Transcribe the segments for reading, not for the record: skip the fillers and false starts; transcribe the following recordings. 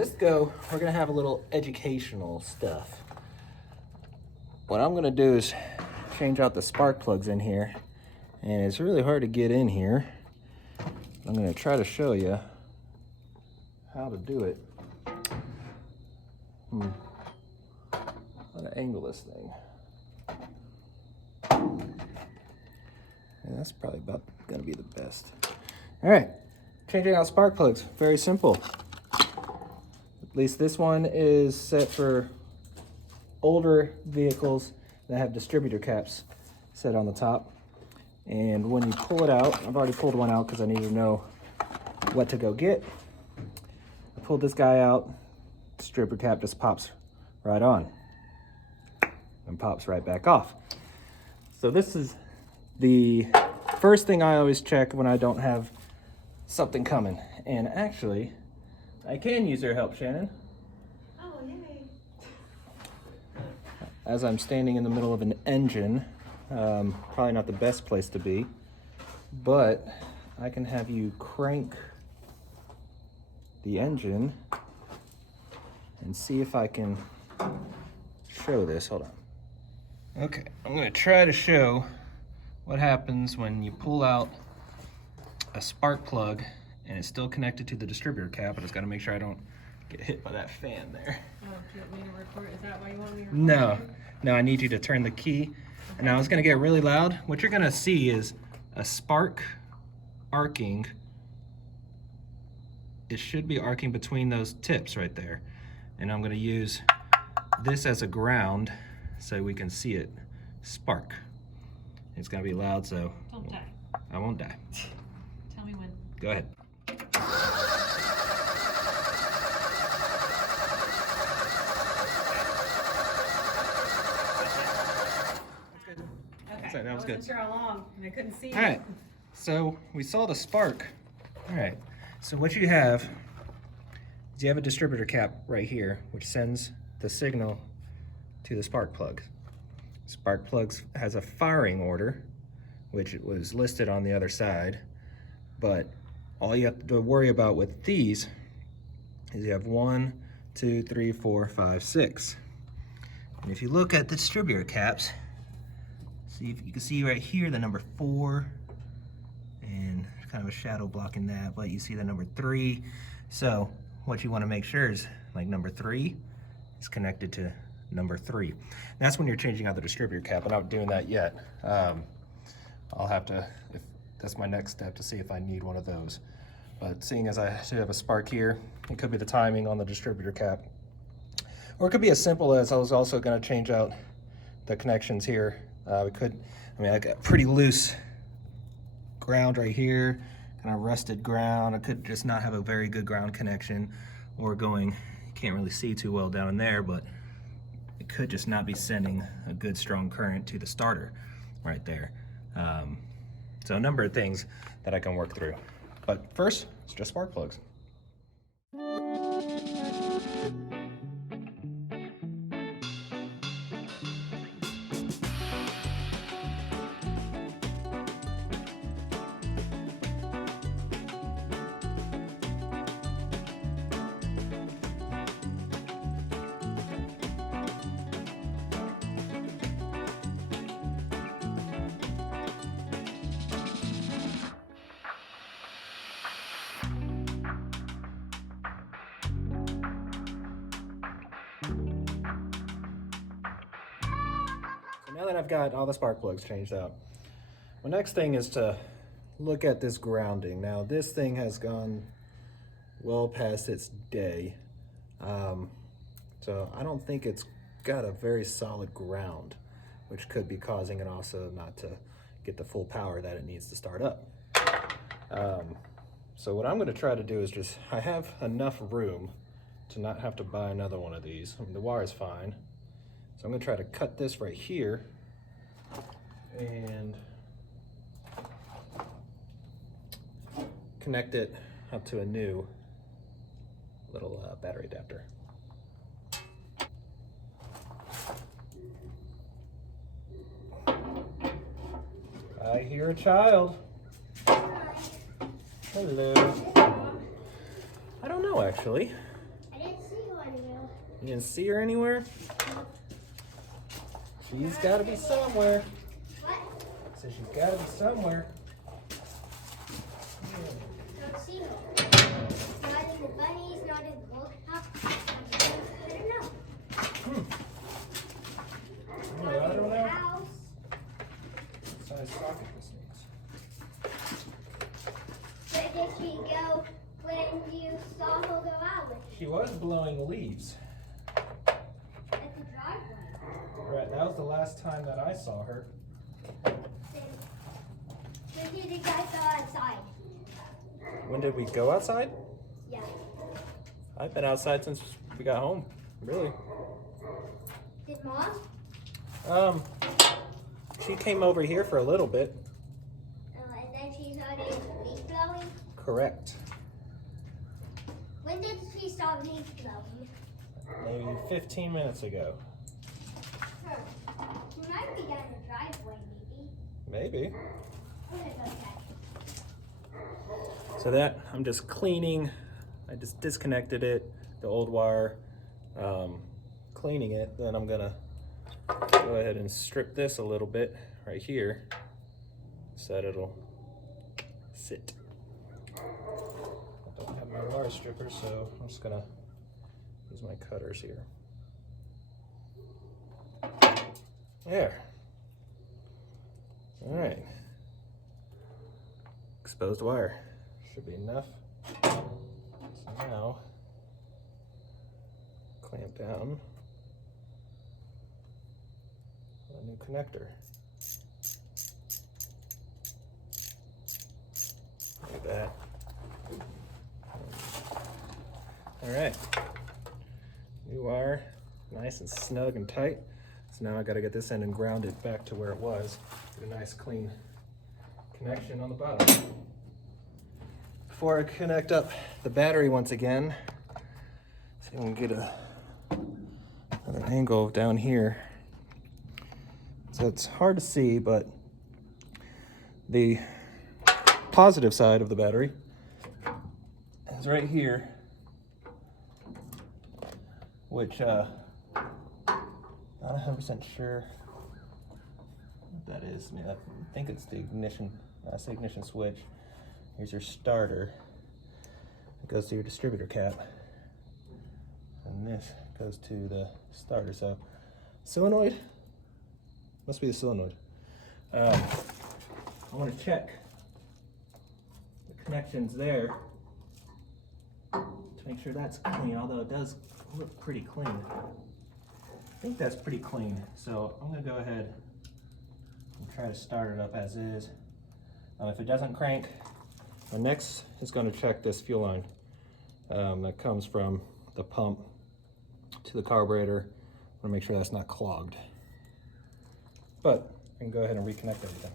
we're gonna have a little educational stuff. What I'm gonna do is change out the spark plugs in here, and it's really hard to get in here. I'm gonna try to show you how to do it. How to angle this thing. And that's probably about gonna be the best. All right, changing out spark plugs, very simple. At least this one is set for older vehicles that have distributor caps set on the top. And when you pull it out, I've already pulled one out because I need to know what to go get. I pulled this guy out, distributor cap just pops right on and pops right back off. So this is the first thing I always check when I don't have something coming. And actually, I can use your help, Shannon. Oh, yay. As I'm standing in the middle of an engine, probably not the best place to be, but I can have you crank the engine and see if I can show this. Hold on. Okay, I'm gonna try to show what happens when you pull out a spark plug and it's still connected to the distributor cap, but it's got to make sure I don't get hit by that fan there. Oh, do you want me to record? Is that why you want me to record? No, I need you to turn the key. Okay. And now it's going to get really loud. What you're going to see is a spark arcing. It should be arcing between those tips right there. And I'm going to use this as a ground so we can see it spark. It's going to be loud, so Don't die. I won't die. Tell me when. Go ahead. Okay, That was I wasn't good. sure how long, and I couldn't see All right, so we saw the spark. All right, so what you have is you have a distributor cap right here, which sends the signal to the spark plug. Spark plugs has a firing order, which was listed on the other side, but all you have to worry about with these is you have 1, 2, 3, 4, 5, 6. And if you look at the distributor caps, see if you can see right here the number 4, and there's kind of a shadow blocking that, but you see the number 3. So what you want to make sure is like number 3 is connected to number 3. And that's when you're changing out the distributor cap. I'm not doing that yet. I'll have to, if that's my next step, to see if I need one of those. But seeing as I should have a spark here, it could be the timing on the distributor cap. Or it could be as simple as I was also going to change out the connections here. I got pretty loose ground right here, kind of rusted ground. I could just not have a very good ground connection, or you can't really see too well down in there, but it could just not be sending a good strong current to the starter right there. So a number of things that I can work through. But first, it's just spark plugs. Now that I've got all the spark plugs changed out, my next thing is to look at this grounding. Now this thing has gone well past its day, so I don't think it's got a very solid ground, which could be causing it also not to get the full power that it needs to start up. So what I'm going to try to do is I have enough room to not have to buy another one of these. I mean, the wire is fine. So I'm going to try to cut this right here and connect it up to a new little battery adapter. I hear a child. Hello. I don't know, actually. I didn't You didn't see her anywhere? She's gotta be somewhere. What? So she's gotta be somewhere. Don't see her. Not in the bunnies, not in the workshop. I don't know. I don't In the know. house. What size socket this needs. Where did she go when you saw her go out with She was blowing leaves. at the driveway? Right, that was the last time that I saw her. When did you guys go outside? When did we go outside? Yeah. I've been outside since we got home. Really? Did Mom? She came over here for a little bit. And then she started leaf blowing? Correct. When did she start leaf blowing? Maybe 15 minutes ago. Her. She might be down the driveway, maybe. Maybe. I'm gonna go check. So that, I'm just cleaning. I just disconnected it, the old wire, cleaning it. Then I'm gonna go ahead and strip this a little bit right here so that it'll sit. I don't have my wire stripper, so I'm just gonna use my cutters here. There. All right. Exposed wire. Should be enough. So now, clamp down a new connector. Like that. All right. New wire, nice and snug and tight. So now I gotta get this end and ground it back to where it was. Get a nice clean connection on the bottom. Before I connect up the battery once again, see if we can get another angle down here. So it's hard to see, but the positive side of the battery is right here, which not 100% sure what that is. I mean, I think it's the ignition. That's the ignition switch. Here's your starter. It goes to your distributor cap. And this goes to the starter. So, solenoid? Must be the solenoid. I want to check the connections there to make sure that's clean, although it does look pretty clean. I think that's pretty clean. So I'm going to go ahead and try to start it up as is. If it doesn't crank, my next is going to check this fuel line that comes from the pump to the carburetor. I want to make sure that's not clogged. But I can go ahead and reconnect everything.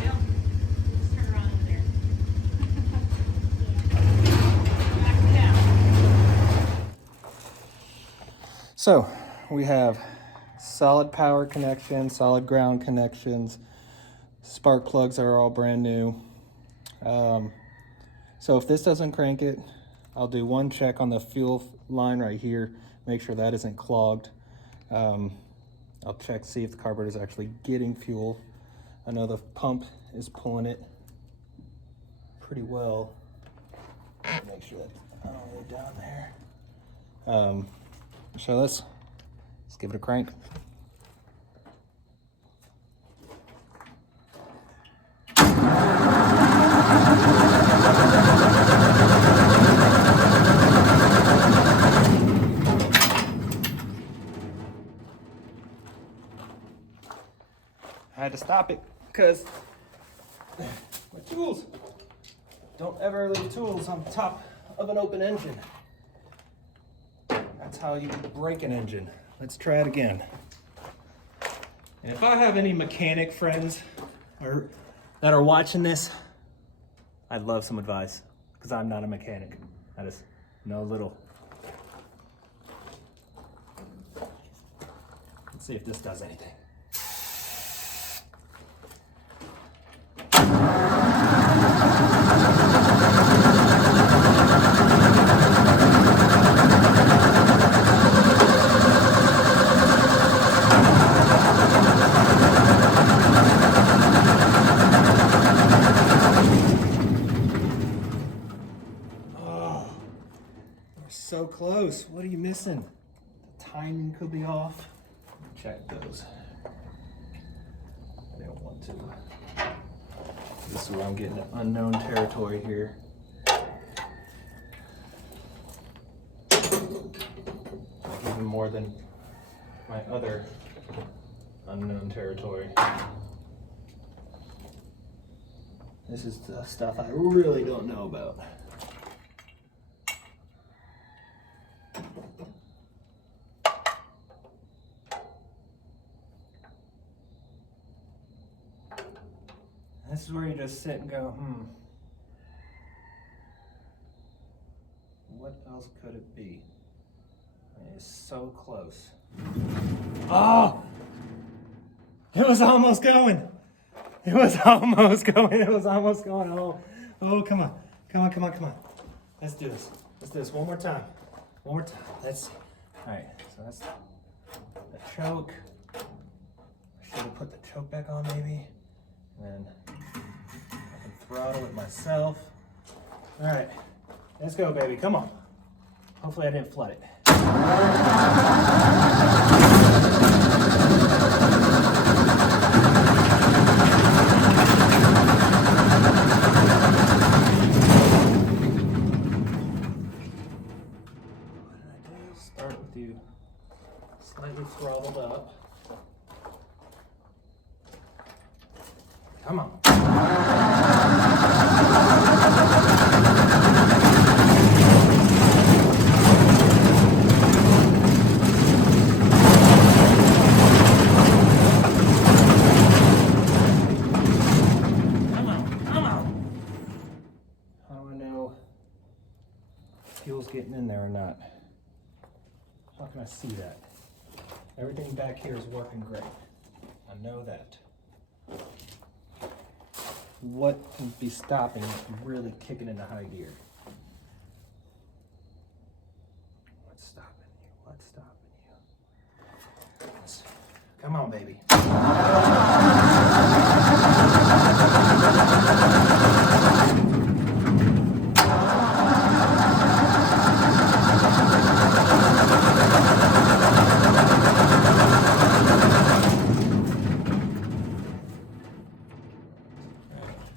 Well, just turn around over there. Back down. So we have solid power connections, solid ground connections. Spark plugs are all brand new. So if this doesn't crank it, I'll do one check on the fuel line right here, make sure that isn't clogged. I'll check, see if the carburetor is actually getting fuel. I know the pump is pulling it pretty well. Make sure that's all the way down there. So let's give it a crank. I had to stop it because my tools. Don't ever leave tools on top of an open engine. That's how you break an engine. Let's try it again. And if I have any mechanic friends that are watching this, I'd love some advice because I'm not a mechanic. I just know a little. Let's see if this does anything. Oh, we're so close. What are you missing? The timing could be off. Check those. I don't want to. This is where I'm getting to unknown territory here. Like even more than my other unknown territory. This is the stuff I really don't know about. This is where you just sit and go, what else could it be? It's so close. Oh! It was almost going. It was almost going. It was almost going. Oh, come on. Come on, come on, come on. Let's do this. Let's do this one more time. One more time. Let's see. All right, so that's the choke. I should have put the choke back on maybe. And then I can throttle it myself. All right, let's go, baby. Come on. Hopefully I didn't flood it. What did I do? Start with you slightly throttled up. Come on. How do I know if fuel's getting in there or not? How can I see that? Everything back here is working great. I know that. What can be stopping it from really kicking into high gear? What's stopping you? What's stopping you? Come on, baby.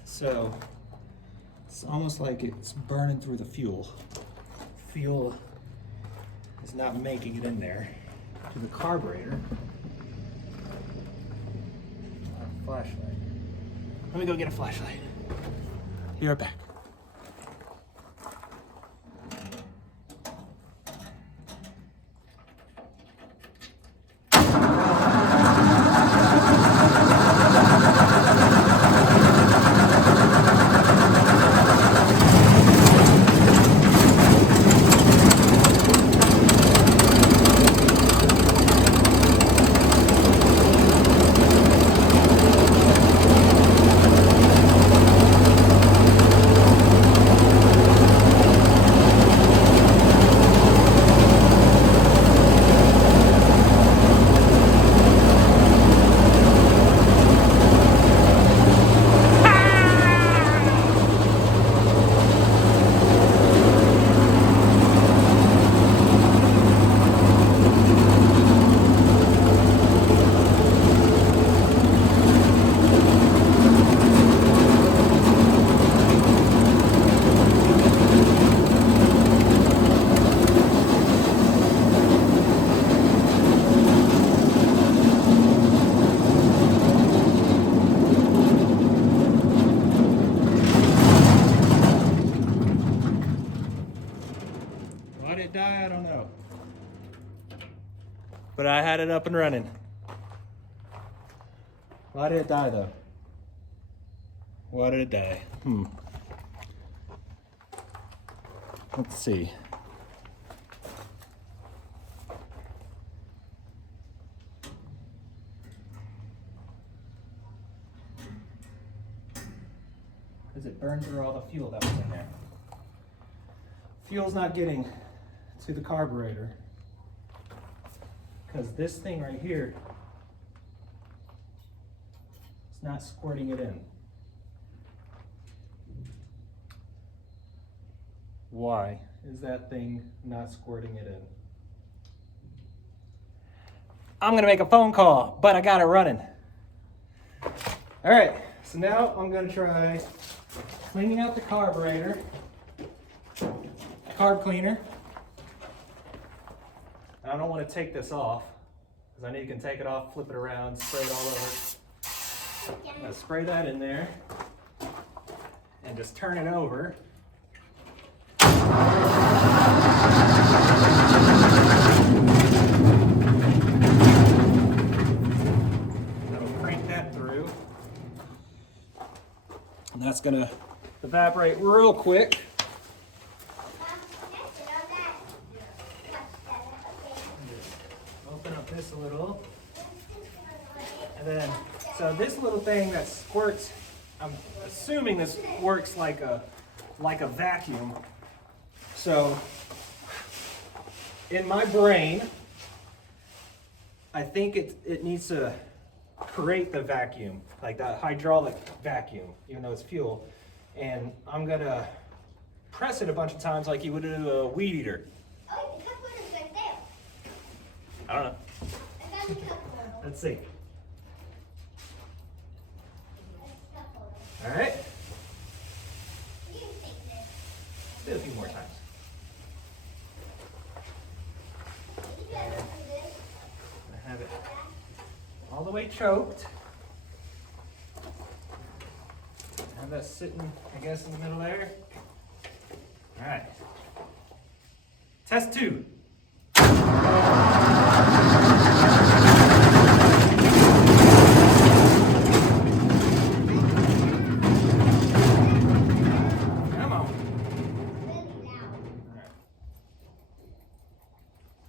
So it's almost like it's burning through the fuel. Fuel is not making it in there to the carburetor. Flashlight. Let me go get a flashlight. Be right back. Die, I don't know. But I had it up and running. Why did it die though? Why did it die? Let's see. it burned through all the fuel that was in there. Fuel's not getting to the carburetor because this thing right here is not squirting it in. Why is that thing not squirting it in? I'm gonna make a phone call, but I got it running. All right, so now I'm gonna try cleaning out the carburetor, carb cleaner. I don't want to take this off because I know you can take it off, flip it around, spray it all over. I'm gonna spray that in there and just turn it over. That'll crank that through. And that's gonna evaporate real quick. Open up this a little. And then, so this little thing that squirts, I'm assuming this works like a vacuum. So, in my brain, I think it needs to create the vacuum, like that hydraulic vacuum, even though it's fuel. And I'm gonna press it a bunch of times like you would do a weed eater. Oh, the cup holder's right there. I don't know. I got the cup holder. Let's see. That's the cup holder. All right, You can take this. do it a few more times. You better do this. I have it all the way choked. Have that sitting, I guess, in the middle there. All right. Test 2. Come on. Really loud. All right.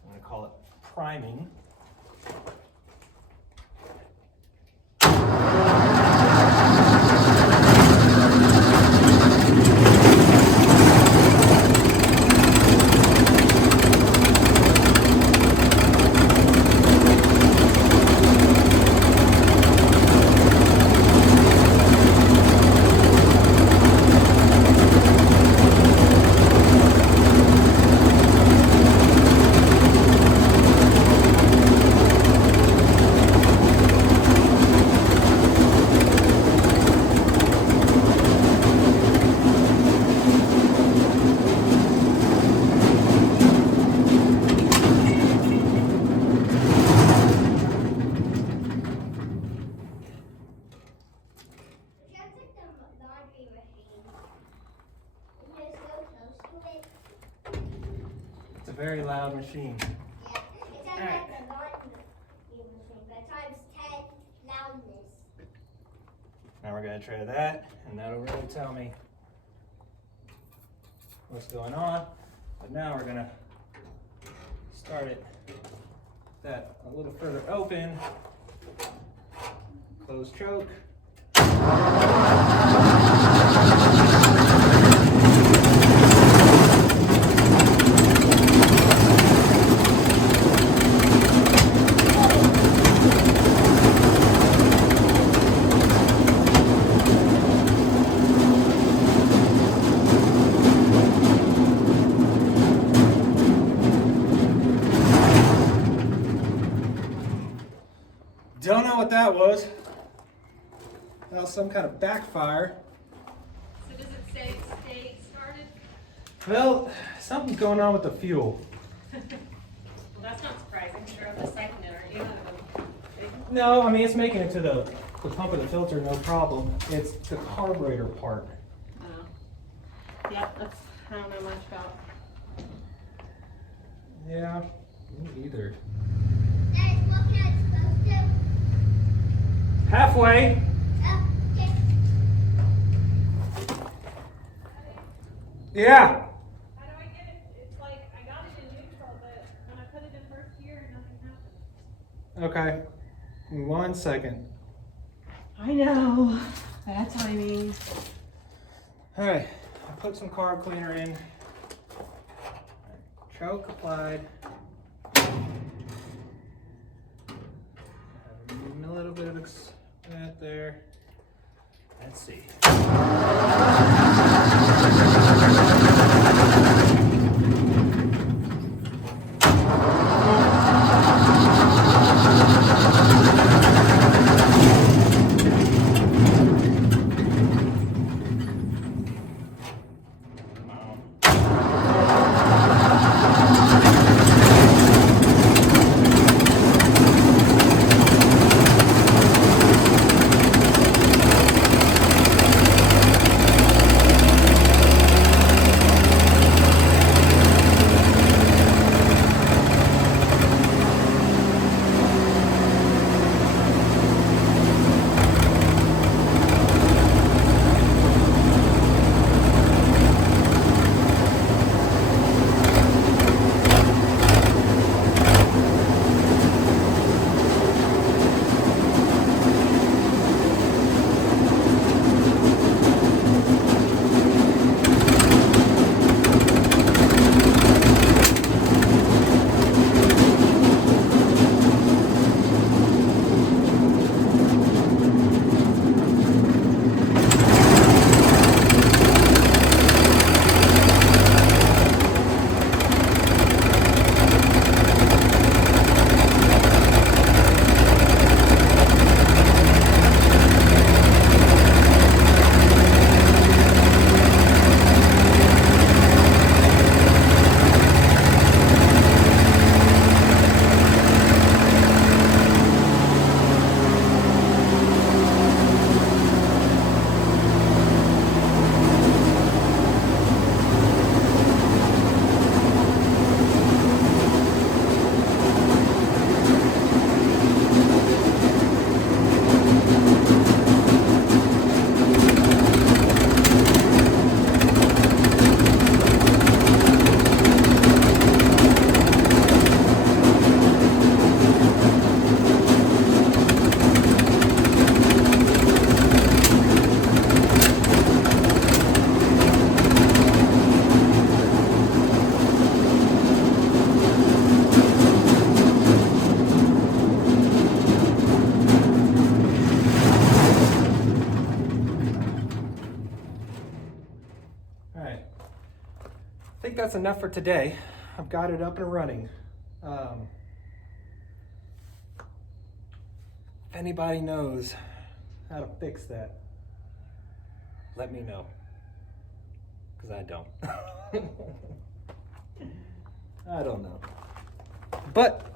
I'm going to call it priming. That's like the laundry machine. You're so close to it. It's a very loud machine. Yeah. It sounds like the laundry machine, but times 10 loudness. Now we're going to try that, and that'll really tell me what's going on. But now we're going to start it that a little further open. Close choke. Don't know what that was. That was some kind of backfire. So does it say stay started? Well, something's going on with the fuel. Well, that's not surprising. You're recycling it, aren't you? No, I mean, it's making it to the pump and the filter, no problem. It's the carburetor part. Oh. Yeah, I don't know much about. Yeah, me either. That is what it's supposed to. Halfway. Okay. Yeah. How do I get it? It's like I got it in neutral, but when I put it in first gear, nothing happened. Okay. 1 second. I know. Bad timing. All right, I put some carb cleaner in. Choke applied. A little bit of that there. Let's see. All right, I think that's enough for today. I've got it up and running. If anybody knows how to fix that, let me know, because I don't. I don't know. But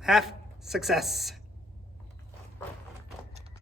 half success.